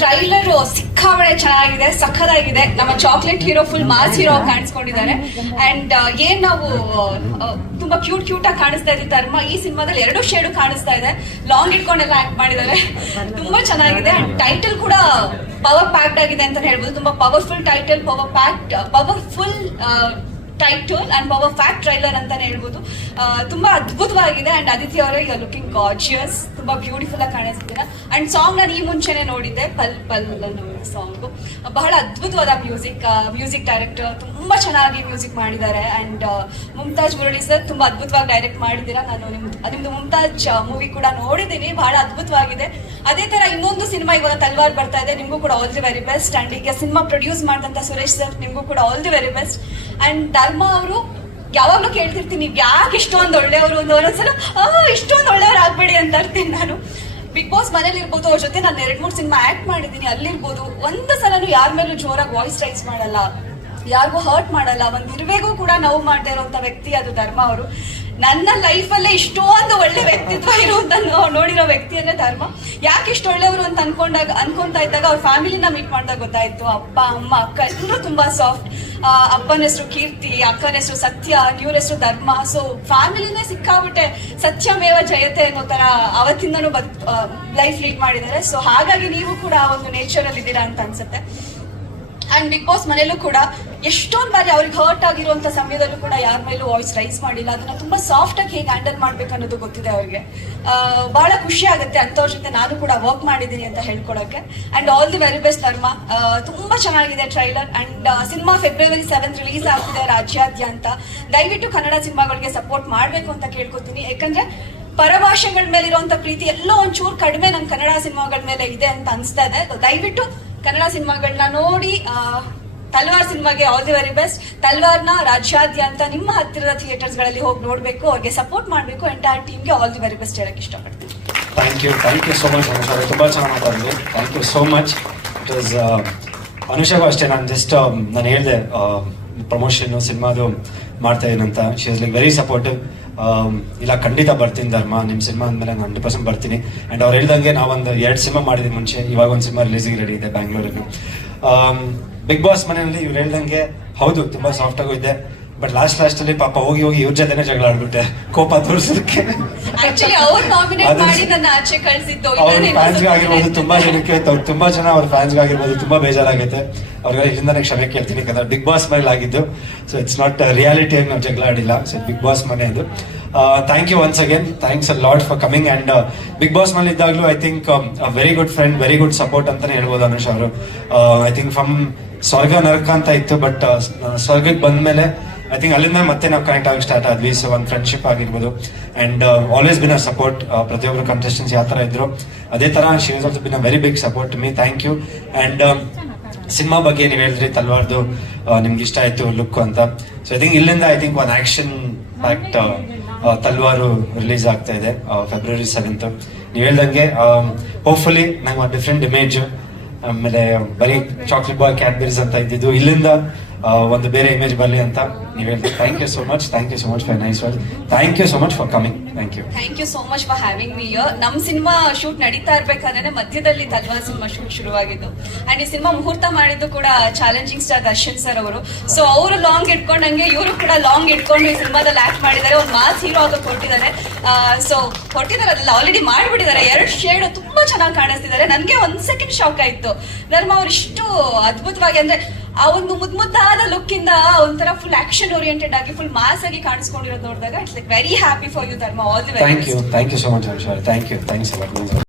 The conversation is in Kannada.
ಟ್ರೈಲರ್ ಸಿಕ್ಕಾಬಳೆ ಚೆನ್ನಾಗಿದೆ, ಸಖತ್ತಾಗಿದೆ. ನಮ್ಮ chocolate hero full mass hero ಕಾಣಿಸ್ಕೊಂಡಿದ್ದಾರೆ. And ಏನ್ ನಾವು ತುಂಬಾ ಕ್ಯೂಟ್ ಕ್ಯೂಟ್ ಆಗಿ ಕಾಣಿಸ್ತಾ ಇದ್ವಿ ಧರ್ಮ ಈ ಸಿನಿಮಾದಲ್ಲಿ ಎರಡು ಶೇಡು ಕಾಣಿಸ್ತಾ ಇದೆ. ಲಾಂಗ್ ಇಟ್ಕೊಂಡೆಲ್ಲ ಆಕ್ಟ್ ಮಾಡಿದ್ದಾರೆ. ತುಂಬಾ ಚೆನ್ನಾಗಿದೆ. ಅಂಡ್ ಟೈಟಲ್ ಕೂಡ ಪವರ್ ಪ್ಯಾಕ್ಡ್ ಆಗಿದೆ ಅಂತ ಹೇಳ್ಬೋದು. ತುಂಬಾ powerful title power packed powerful title and power packed trailer ಅಂತಾನೆ ಹೇಳ್ಬೋದು. ತುಂಬಾ ಅದ್ಭುತವಾಗಿದೆ. ಅಂಡ್ ಅದಿತಿ ಅವರೇ ಯು ಲುಕಿಂಗ್ ಗಾರ್ಜಿಯಸ್ ತುಂಬಾ ಬ್ಯೂಟಿಫುಲ್ ಆಗಿ ಕಾಣಿಸ್ತೀರಾ ಅಂಡ್ ಸಾಂಗ್ ನಾನು ಈ ಮುಂಚೆನೆ ನೋಡಿದ್ದೆ, ಪಲ್ ಪಲ್ ಅನ್ನೋ ಸಾಂಗ್ ಬಹಳ ಅದ್ಭುತವಾದ ಮ್ಯೂಸಿಕ್ ಮ್ಯೂಸಿಕ್ ಡೈರೆಕ್ಟರ್ ತುಂಬಾ ಚೆನ್ನಾಗಿ ಮ್ಯೂಸಿಕ್ ಮಾಡಿದ್ದಾರೆ. ಅಂಡ್ ಮುಮ್ತಾಜ್ ಮುರಳಿ ಸರ್ ತುಂಬಾ ಅದ್ಭುತವಾಗಿ ಡೈರೆಕ್ಟ್ ಮಾಡಿದ್ದೀರಾ? ನಾನು ನಿಮ್ ನಿಮ್ದು ಮುಮ್ತಾಜ್ ಮೂವಿ ಕೂಡ ನೋಡಿದ್ದೀನಿ. ಬಹಳ ಅದ್ಭುತವಾಗಿದೆ. ಅದೇ ತರ ಇನ್ನೊಂದು ಸಿನಿಮಾ ಇವಾಗ ತಲ್ವಾರ್ ಬರ್ತಾ ಇದೆ. ನಿಮಗೂ ಕೂಡ all the very best and ಈಗ ಸಿನಿಮಾ ಪ್ರೊಡ್ಯೂಸ್ ಮಾಡಿದಂತ ಸುರೇಶ್ ಸರ್ ನಿಮಗೂ ಕೂಡ all the very best and Dharma ಅವರು ಯಾವಾಗ್ಲೂ ಕೇಳ್ತಿರ್ತೀನಿ, ಯಾಕೆ ಇಷ್ಟೊಂದು ಒಳ್ಳೆಯವರು? ಒಂದು ಒಂದೊಂದ್ಸಲ ಇಷ್ಟೊಂದು ಆಗ್ಬೇಡಿ ಅಂತ ಇರ್ತೀನಿ ನಾನು. ಬಿಗ್ ಬಾಸ್ ಮನೇಲಿ ಇರ್ಬೋದು, ಅವ್ರ ಜೊತೆ ನಾನು ಎರಡ್, ಮೂರು ಸಿನಿಮಾ ಆಕ್ಟ್ ಮಾಡಿದ್ದೀನಿ ಅಲ್ಲಿರ್ಬೋದು ಒಂದು ಸಲನು ಯಾರ ಮೇಲೂ ಜೋರಾಗಿ ವಾಯ್ಸ್ ರೈಸ್ ಮಾಡಲ್ಲ. ಯಾರಿಗೂ ಹರ್ಟ್ ಮಾಡಲ್ಲ. ಒಂದು ಇರುವೆಗೂ ಕೂಡ ನೋವು ಮಾಡದೇ ವ್ಯಕ್ತಿ ಅದು ಧರ್ಮ ಅವರು. ನನ್ನ ಲೈಫಲ್ಲೇ ಇಷ್ಟೊಂದು ಒಳ್ಳೆ ವ್ಯಕ್ತಿತ್ವ ಇರುವಂತ ನೋಡಿರೋ ವ್ಯಕ್ತಿ ಅಂದ್ರೆ ಧರ್ಮ. ಯಾಕೆ ಇಷ್ಟು ಒಳ್ಳೆಯವರು ಅಂತ ಅನ್ಕೊಂಡಾಗ, ಅನ್ಕೊಂತ ಇದ್ದಾಗ ಅವ್ರ ಫ್ಯಾಮಿಲಿನ ಮೀಟ್ ಮಾಡಿದಾಗ ಗೊತ್ತಾಯ್ತು. ಅಪ್ಪ, ಅಮ್ಮ, ಅಕ್ಕ ಎಲ್ಲರೂ ತುಂಬಾ ಸಾಫ್ಟ್ ಅಪ್ಪನ ಹೆಸರು ಕೀರ್ತಿ, ಅಕ್ಕನ ಹೆಸರು ಸತ್ಯ ಇವ್ರ ಹೆಸರು ಧರ್ಮ. ಸೊ ಫ್ಯಾಮಿಲಿನೇ ಸಿಕ್ಕಾಬಿಟ್ಟೆ ಸತ್ಯಮೇವ ಜಯತೆ ಅನ್ನೋ ತರ ಅವತ್ತಿಂದನೂ ಬದ್ ಲೈಫ್ ಲೀಡ್ ಮಾಡಿದ್ದಾರೆ. ಸೊ ಹಾಗಾಗಿ ನೀವು ಕೂಡ ಒಂದು ನೇಚರ್ ಅಲ್ಲಿ ಇದ್ದೀರಾ ಅಂತ ಅನ್ಸುತ್ತೆ. ಅಂಡ್ ಬಿಗ್ ಬಾಸ್ ಮನೆಯಲ್ಲೂ ಕೂಡ ಎಷ್ಟೊಂದು ಬಾರಿ ಅವ್ರಿಗೆ ಹರ್ಟ್ ಆಗಿರುವಂತ ಸಮಯದಲ್ಲೂ ಕೂಡ ಯಾರ ಮೇಲೂ ವಾಯ್ಸ್ ರೈಸ್ ಮಾಡಿಲ್ಲ. ಅದನ್ನ ತುಂಬಾ ಸಾಫ್ಟ್ ಆಗಿ ಹೇಗೆ ಹ್ಯಾಂಡಲ್ ಮಾಡ್ಬೇಕು ಅನ್ನೋದು ಗೊತ್ತಿದೆ ಅವ್ರಿಗೆ. ಬಹಳ ಖುಷಿ ಆಗುತ್ತೆ ಅಂತವ್ರ ಜೊತೆ ನಾನು ಕೂಡ ವರ್ಕ್ ಮಾಡಿದ್ದೀನಿ ಅಂತ ಹೇಳ್ಕೊಳಕ್ಕೆ. And all the very best Dharma ತುಂಬಾ ಚೆನ್ನಾಗಿದೆ trailer and cinema February seventh release ಆಗ್ತಿದೆ ರಾಜ್ಯಾದ್ಯಂತ. ದಯವಿಟ್ಟು ಕನ್ನಡ ಸಿನಿಮಾಗಳಿಗೆ ಸಪೋರ್ಟ್ ಮಾಡಬೇಕು ಅಂತ ಕೇಳ್ಕೊತೀನಿ. ಯಾಕಂದ್ರೆ ಪರಭಾಷೆಗಳ ಮೇಲಿರುವಂತ ಪ್ರೀತಿ ಎಲ್ಲೋ ಒಂಚೂರು ಕಡಿಮೆ ನಮ್ಮ ಕನ್ನಡ ಸಿನಿಮಾಗಳ ಮೇಲೆ ಇದೆ ಅಂತ ಅನ್ಸ್ತಾ ಇದೆ. ದಯವಿಟ್ಟು ಕನ್ನಡ ಸಿನಿಮಾಗಳನ್ನ ನೋಡಿ ತಲ್ವಾರ್ ಸಿನಿಮಾಗೆ ಆಲ್ ದಿ ವೆರಿ ಬೆಸ್ಟ್ ತಲ್ವಾರ್ನ ರಾಜ್ಯಾದ್ಯಂತ ನಿಮ್ಮ ಹತ್ತಿರದ ಥಿಯೇಟರ್ಸ್ಗಳಲ್ಲಿ ಹೋಗಿ ನೋಡಬೇಕು, ಅವ್ರಿಗೆ ಸಪೋರ್ಟ್ ಮಾಡಬೇಕು ಎಂಟೈರ್ ಟೀಮ್ಗೆ ಆಲ್ ದಿ ವೆರಿ ಬೆಸ್ಟ್ ಹೇಳಕ್ಕೆ ಇಷ್ಟಪಡ್ತೀನಿ. Thank you thank you so much ತುಂಬ ಚೆನ್ನಾಗಿ ಬಂದು thank you so much it was ಅನುಷಾಗೂ ಅಷ್ಟೇ, ನಾನು ಜಸ್ಟ್ ನಾನು ಹೇಳಿದೆ ಪ್ರಮೋಷನ್ ಸಿನಿಮಾದು ಮಾಡ್ತಾ ಏನಂತ she is like very supportive ಇಲ್ಲ, ಖಂಡಿತ ಬರ್ತೀನಿ ಧರ್ಮ. ನಿಮ್ಮ ಸಿನಿಮಾ ಅಂದಮೇಲೆ ನಾನು ಹಂಡ್ರೆಡ್ ಪರ್ಸೆಂಟ್ ಬರ್ತೀನಿ. ಆ್ಯಂಡ್ ಅವ್ರು ಹೇಳ್ದಂಗೆ ನಾವೊಂದು ಎರಡು ಸಿನಿಮಾ ಮಾಡಿದ್ವಿ ಮುಂಚೆ. ಇವಾಗ ಒಂದು ಸಿನಿಮಾ ರಿಲೀಸಿಗೆ ರೆಡಿ ಇದೆ ಬ್ಯಾಂಗ್ಳೂರಲ್ಲಿ ಬಿಗ್ ಬಾಸ್ ಮನೆಯಲ್ಲಿ ಇವ್ರು ಹೇಳ್ದಂಗೆ ಹೌದು, ತುಂಬ ಸಾಫ್ಟಾಗೂ ಇದೆ. ಬಟ್ ಲಾಸ್ಟ್ ಲಾಸ್ಟಲ್ಲಿ ಪಾಪ ಹೋಗಿ ಹೋಗಿ ಇವ್ರ ಜೊತೆನೆ ಜಗಳ ಆಡ್ಬಿಟ್ಟೆ. ಕೋಪ ತೋರಿಸೋದಕ್ಕೆ. ಆಕ್ಚುಲಿ ಅವ್ರು ನಾಮಿನೇಟ್ ಅದು- ಮಾಡಿ ನನ್ನ ಆಚೆ ಕಳ್ಸಿದ್ದು ಅವ್ರ ಇದನ್ನೇನೋ ಫ್ಯಾನ್ಸ್ ಆಗಿರ್ಬೋದು ತುಂಬಾ ಜನಕ್ಕೆ ತುಂಬಾ ಜನ ಅವ್ರ ಫ್ಯಾನ್ಸ್ ಆಗಿರ್ಬೋದು ತುಂಬಾ ಬೇಜಾರಾಗೈತೆ. ಅವ್ರಿಗೆಲ್ಲ ಇಲ್ಲಿಂದಾನೆ ಕ್ಷಮೆ ಕೇಳ್ತೀನಿ ಯಾಕಂದ್ರೆ ಬಿಗ್ ಬಾಸ್ ಮನೇಲಿ ಆಗಿದ್ದು. ಸೊ ಇಟ್ಸ್ ನಾಟ್ ರಿಯಾಲಿಟಿ ಆಗಿ ನಾವು ಜಗಳ ಆಡಿಲ್ಲ. ಸೊ ಬಿಗ್ ಬಾಸ್ ಮನೆ ಅದು. Thank you once again thanks a lot for coming and big boss ಮನೇಲಿ ಇದ್ದಾಗಲೂ I think very good friend very good support ಅಂತಾನೆ ಹೇಳ್ಬೋದು ಅನುಷ್ ಅವರು. ಐ ಥಿಂಕ್ ಫ್ರಮ್ ಸ್ವರ್ಗ ನರಕ ಅಂತ ಇತ್ತು ಬಟ್ ಸ್ವರ್ಗಕ್ಕೆ ಬಂದ್ಮೇಲೆ ಐ ಥಿಂಕ್ ಅಲ್ಲಿಂದ ಮತ್ತೆ ನಾವು ಕನೆಕ್ಟ್ ಆಗಿ ಸ್ಟಾರ್ಟ್ ಆದ್ವಿ. ಸೊ ಒಂದು ಫ್ರೆಂಡ್ಶಿಪ್ ಆಗಿರ್ಬೋದು. And always been a support ಪ್ರತಿಯೊಬ್ಬರು ಕಂಟೆಸ್ಟೆನ್ಸ್ ಯಾವ ಥರ ಇದ್ರು. ಅದೇ ಥರ she was also been a very big support me thank you and cinema ಬಗ್ಗೆ ನೀವು ಹೇಳಿದ್ರಿ ತಲ್ವಾರ್ದು ನಿಮ್ಗೆ ಇಷ್ಟ ಆಯಿತು ಲುಕ್ ಅಂತ. ಸೊ ಐ ಥಿಂಕ್ ಇಲ್ಲಿಂದ ಐ ಥಿಂಕ್ ಒಂದು ಆ್ಯಕ್ಷನ್ ಫ್ಯಾಕ್ಟ್ ತಲ್ವಾರು ರಿಲೀಸ್ ಆಗ್ತಾ ಇದೆ ಫೆಬ್ರವರಿ ಸೆವೆಂತ್ ನೀವು ಹೇಳ್ದಂಗೆ ಹೋಪ್ಫುಲಿ ನಂಗೆ ಒಂದು ಡಿಫ್ರೆಂಟ್ ಇಮೇಜ್ ಆಮೇಲೆ ಬರೀ ಚಾಕ್ಲೇಟ್ ಬಾಯ್ ಕ್ಯಾಡ್ಬೆರೀಸ್ ಅಂತ ಇದ್ದಿದ್ದು. ಇಲ್ಲಿಂದ ಒಂದು ಬೇರೆ ಇಮೇಜ್ ಬರಲಿ ಅಂತ ನೀವು ಹೇಳ್ತೀವಿ thank you so much thank you so much for nice well thank you so much for coming thank you thank you so much for having me ನಮ್ಮ ಸಿನಿಮಾ ಶೂಟ್ ನಡೀತಾ ಇರಬೇಕಾದ್ರೆ ಮಧ್ಯದಲ್ಲಿ ತಲ್ವಾರ್ ಸಿನಿಮಾ ಶೂಟ್ ಶುರುವಾಗಿದ್ದು. ಆ್ಯಂಡ್ ಈ ಸಿನಿಮಾ ಮುಹೂರ್ತ ಮಾಡಿದ್ದು ಕೂಡ ಚಾಲೆಂಜಿಂಗ್ ಸ್ಟಾರ್ ದರ್ಶನ್ ಸರ್ ಅವರು. ಸೊ ಅವರು ಲಾಂಗ್ ಇಟ್ಕೊಂಡಂಗೆ, ಇವರು ಕೂಡ ಲಾಂಗ್ ಇಟ್ಕೊಂಡು ಈ ಸಿನಿಮಾದಲ್ಲಿ ಆ್ಯಕ್ಟ್ ಮಾಡಿದ್ದಾರೆ. ಒಂದು ಮಾಸ್ ಹೀರೋ ಆಗಕ್ಕೆ ಕೊಟ್ಟಿದ್ದಾರೆ. ಸೊ ಕೊಟ್ಟಿದ್ದಾರೆ ಆಲ್ರೆಡಿ ಮಾಡಿಬಿಟ್ಟಿದ್ದಾರೆ. ಎರಡು ಶೇಡ್ ತುಂಬಾ ಚೆನ್ನಾಗಿ ಕಾಣಿಸ್ತಿದ್ದಾರೆ. ನನಗೆ ಒಂದು ಸೆಕೆಂಡ್ ಶಾಕ್ ಆಯಿತು. ಧರ್ಮ ಅವರು ಇಷ್ಟು ಅದ್ಭುತವಾಗಿ ಅಂದ್ರೆ ಆ ಒಂದು ಮುದ್ ಮುದ್ದಾದ ಲುಕ್ ಇಂದ ಒಂಥರ ಫುಲ್ ಆಕ್ಷನ್ ಓರಿಯೆಂಟೆಡ್ ಆಗಿ ಫುಲ್ ಮಾಸ್ ಆಗಿ ಕಾಣಿಸ್ಕೊಂಡಿರೋದು ನೋಡಿದಾಗ it's like very happy for you Dharma all the thank you thank you so much thank you thanks